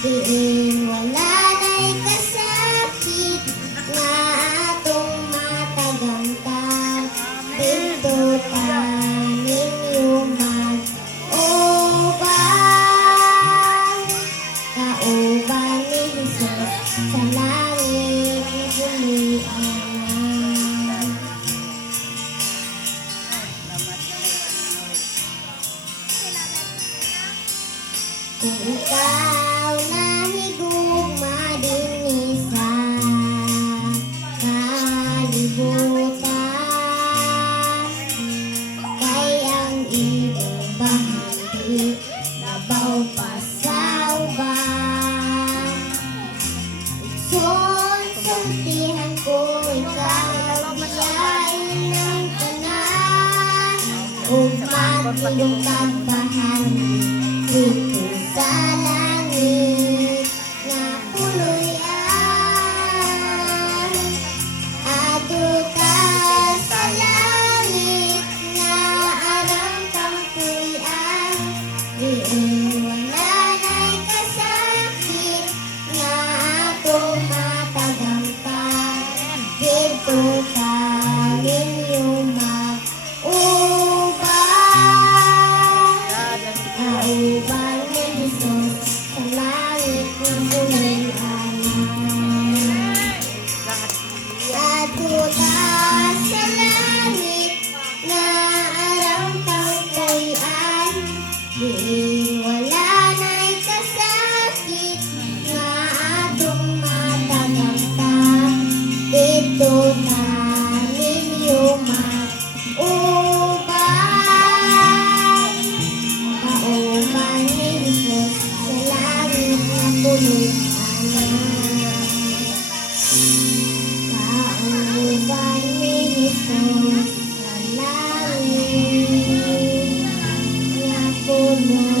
diin wala na'y kasakit nga atong matagamtan. Dito tanin yuman uban, kauban ni Jesus sa langit na bumian. Kung ikaw nahigugma din sa kalibutan, kay ang iyong bahagi labaw pa sa uban. Sultihan ko ikaw biyain ng tanan, ug matilong kagbahagi dito sa langit nga puluyan. Adto ka sa langit nga arang kampuyan, diin wala na'y kasakit nga atong matagamtan. Dito tanin yuman uban, kauban ni Jesus sa langit na bumian. Adto ka sa langit na arang kampuyan, diin wala na'y kasakit nga atong matagamtan. Dito tanin yuman uban, kauban ni Jesus sa langit na bumian. Kauban ni Jesus sa langit na bumian.